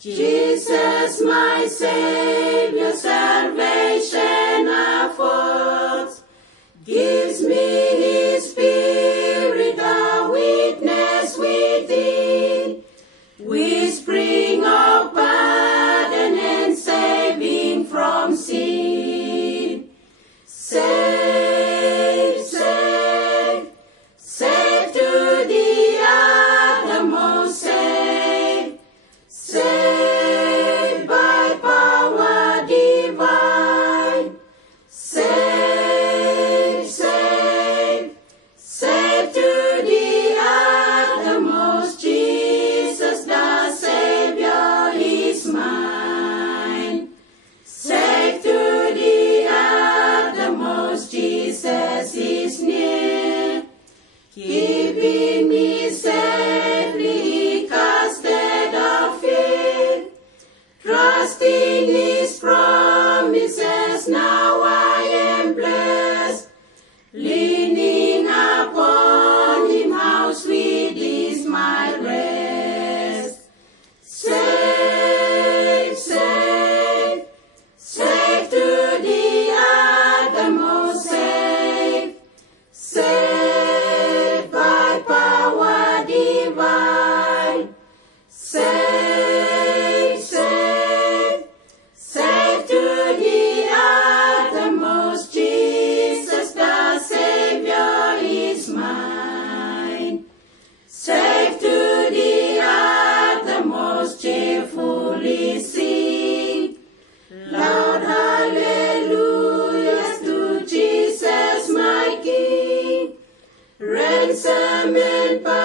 Jesus, my Savior, salvation affords, gives me His Spirit, a witness within, whispering of pardon and saving from sin. Save, save, save to the uttermost, save, save by power divine. Save, save, save to the uttermost, Jesus the Savior is mine. Save to the uttermost, Jesus is near, keeping me safely casted off fear, trusting His promises. Now I am blessed, leaning upon Him. How sweet is my rest. Save, save, save to the uttermost, save, save by power divine. Save, save, save to the uttermost, Jesus the Savior is mine. Save to the uttermost, cheerfully sing loud hallelujahs to Jesus my King. Ransom and power